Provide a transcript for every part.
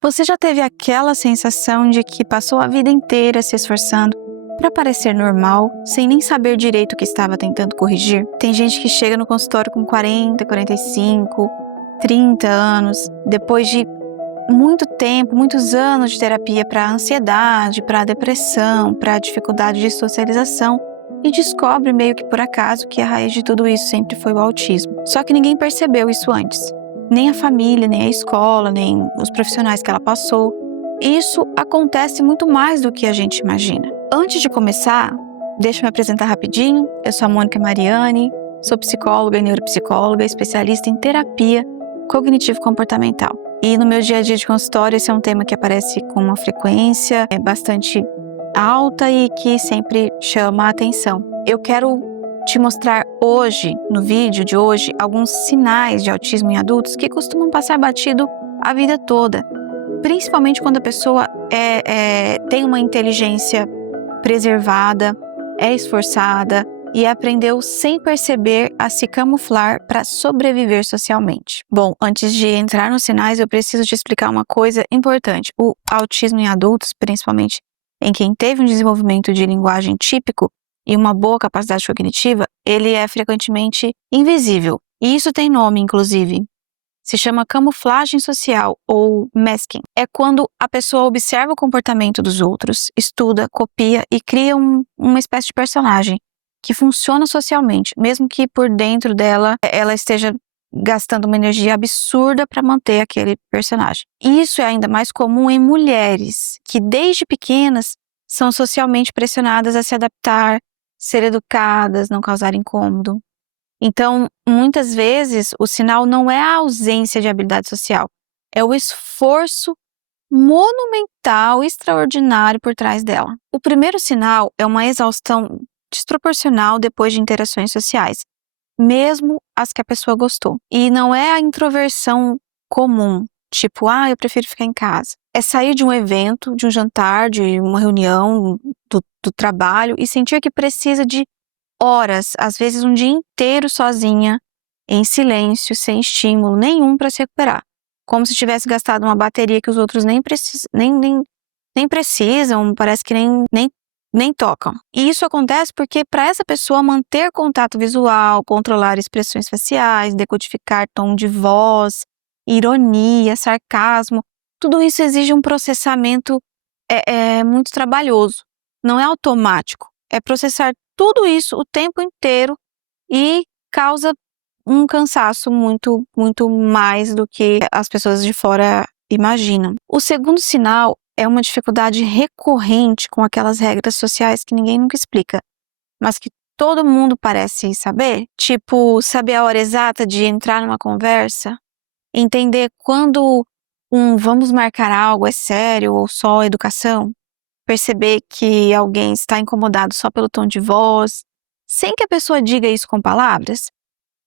Você já teve aquela sensação de que passou a vida inteira se esforçando para parecer normal, sem nem saber direito o que estava tentando corrigir? Tem gente que chega no consultório com 40, 45, 30 anos, depois de muito tempo, muitos anos de terapia para ansiedade, para depressão, para dificuldade de socialização, e descobre meio que por acaso que a raiz de tudo isso sempre foi o autismo. Só que ninguém percebeu isso antes. Nem a família, nem a escola, nem os profissionais que ela passou. Isso acontece muito mais do que a gente imagina. Antes de começar, deixa eu me apresentar rapidinho. Eu sou a Mônica Mariani, sou psicóloga e neuropsicóloga, especialista em terapia cognitivo-comportamental. E no meu dia a dia de consultório, esse é um tema que aparece com uma frequência bastante alta e que sempre chama a atenção. Eu quero te mostrar hoje, no vídeo de hoje, alguns sinais de autismo em adultos que costumam passar batido a vida toda, principalmente quando a pessoa tem uma inteligência preservada, é esforçada e aprendeu sem perceber a se camuflar para sobreviver socialmente. Bom, antes de entrar nos sinais, eu preciso te explicar uma coisa importante. O autismo em adultos, principalmente em quem teve um desenvolvimento de linguagem típico e uma boa capacidade cognitiva, ele é frequentemente invisível. E isso tem nome, inclusive. Se chama camuflagem social ou masking. É quando a pessoa observa o comportamento dos outros, estuda, copia e cria uma espécie de personagem que funciona socialmente, mesmo que por dentro dela ela esteja gastando uma energia absurda para manter aquele personagem. Isso é ainda mais comum em mulheres, que desde pequenas são socialmente pressionadas a se adaptar, ser educadas, não causar incômodo. Então, muitas vezes, o sinal não é a ausência de habilidade social, é o esforço monumental, extraordinário por trás dela. O primeiro sinal é uma exaustão desproporcional depois de interações sociais, mesmo as que a pessoa gostou. E não é a introversão comum, tipo, eu prefiro ficar em casa. É sair de um evento, de um jantar, de uma reunião, do trabalho e sentir que precisa de horas, às vezes um dia inteiro sozinha, em silêncio, sem estímulo nenhum para se recuperar. Como se tivesse gastado uma bateria que os outros nem precisam, parece que nem tocam. E isso acontece porque para essa pessoa manter contato visual, controlar expressões faciais, decodificar tom de voz, ironia, sarcasmo, tudo isso exige um processamento muito trabalhoso. Não é automático. É processar tudo isso o tempo inteiro e causa um cansaço muito, muito mais do que as pessoas de fora imaginam. O segundo sinal é uma dificuldade recorrente com aquelas regras sociais que ninguém nunca explica, mas que todo mundo parece saber, tipo saber a hora exata de entrar numa conversa, entender quando vamos marcar algo é sério ou só educação, perceber que alguém está incomodado só pelo tom de voz, sem que a pessoa diga isso com palavras.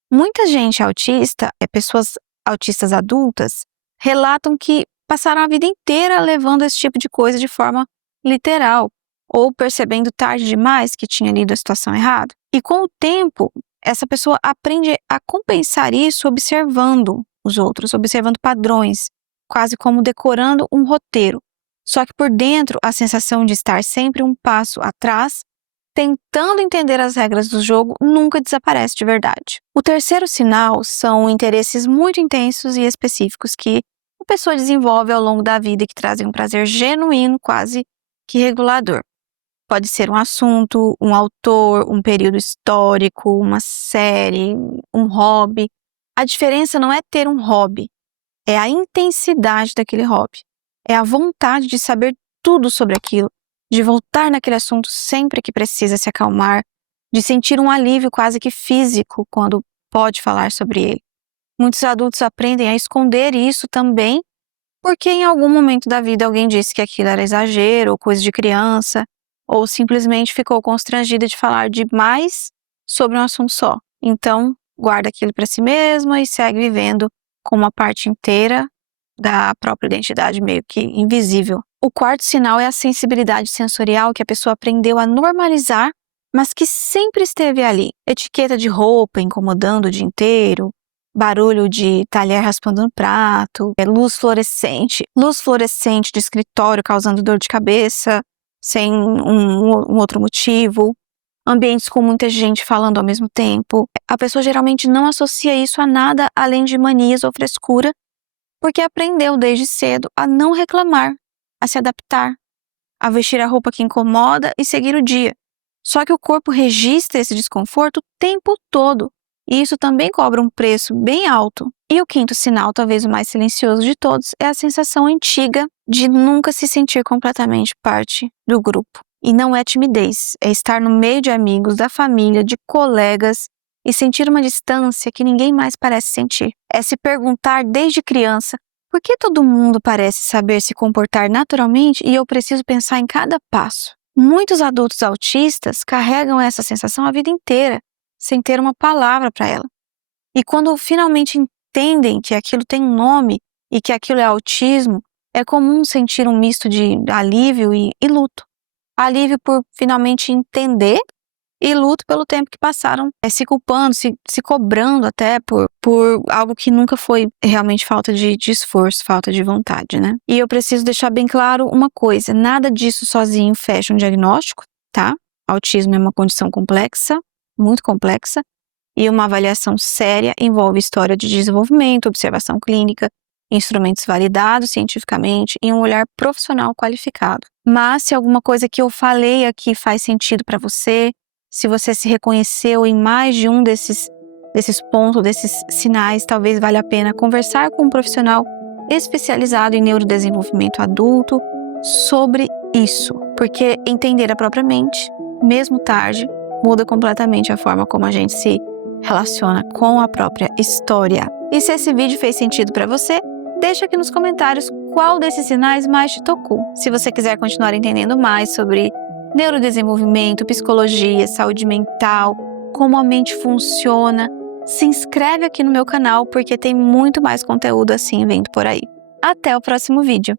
Muita gente autista, pessoas autistas adultas, relatam que passaram a vida inteira levando esse tipo de coisa de forma literal, ou percebendo tarde demais que tinha lido a situação errada. E com o tempo, essa pessoa aprende a compensar isso observando os outros, observando padrões, quase como decorando um roteiro. Só que por dentro, a sensação de estar sempre um passo atrás, tentando entender as regras do jogo, nunca desaparece de verdade. O terceiro sinal são interesses muito intensos e específicos que a pessoa desenvolve ao longo da vida e que trazem um prazer genuíno, quase que regulador. Pode ser um assunto, um autor, um período histórico, uma série, um hobby. A diferença não é ter um hobby, é a intensidade daquele hobby. É a vontade de saber tudo sobre aquilo, de voltar naquele assunto sempre que precisa se acalmar, de sentir um alívio quase que físico quando pode falar sobre ele. Muitos adultos aprendem a esconder isso também, porque em algum momento da vida alguém disse que aquilo era exagero ou coisa de criança, ou simplesmente ficou constrangida de falar demais sobre um assunto só. Então, guarda aquilo para si mesma e segue vivendo com uma parte inteira da própria identidade meio que invisível. O quarto sinal é a sensibilidade sensorial que a pessoa aprendeu a normalizar, mas que sempre esteve ali. Etiqueta de roupa incomodando o dia inteiro, barulho de talher raspando no prato, luz fluorescente de escritório causando dor de cabeça, sem um outro motivo, ambientes com muita gente falando ao mesmo tempo. A pessoa geralmente não associa isso a nada além de manias ou frescura, porque aprendeu desde cedo a não reclamar, a se adaptar, a vestir a roupa que incomoda e seguir o dia. Só que o corpo registra esse desconforto o tempo todo, e isso também cobra um preço bem alto. E o quinto sinal, talvez o mais silencioso de todos, é a sensação antiga de nunca se sentir completamente parte do grupo. E não é timidez, é estar no meio de amigos, da família, de colegas e sentir uma distância que ninguém mais parece sentir. É se perguntar desde criança: por que todo mundo parece saber se comportar naturalmente e eu preciso pensar em cada passo? Muitos adultos autistas carregam essa sensação a vida inteira, sem ter uma palavra para ela. E quando finalmente entendem que aquilo tem um nome e que aquilo é autismo, é comum sentir um misto de alívio e luto. Alívio por finalmente entender e luto pelo tempo que passaram se culpando, se cobrando até por algo que nunca foi realmente falta de esforço, falta de vontade, né? E eu preciso deixar bem claro uma coisa: nada disso sozinho fecha um diagnóstico, tá? Autismo é uma condição complexa, muito complexa, e uma avaliação séria envolve história de desenvolvimento, observação clínica, instrumentos validados cientificamente e um olhar profissional qualificado. Mas se alguma coisa que eu falei aqui faz sentido para você, se você se reconheceu em mais de um desses pontos, desses sinais, talvez valha a pena conversar com um profissional especializado em neurodesenvolvimento adulto sobre isso, porque entender a própria mente, mesmo tarde, muda completamente a forma como a gente se relaciona com a própria história. E se esse vídeo fez sentido para você, deixa aqui nos comentários qual desses sinais mais te tocou. Se você quiser continuar entendendo mais sobre neurodesenvolvimento, psicologia, saúde mental, como a mente funciona, se inscreve aqui no meu canal porque tem muito mais conteúdo assim vindo por aí. Até o próximo vídeo!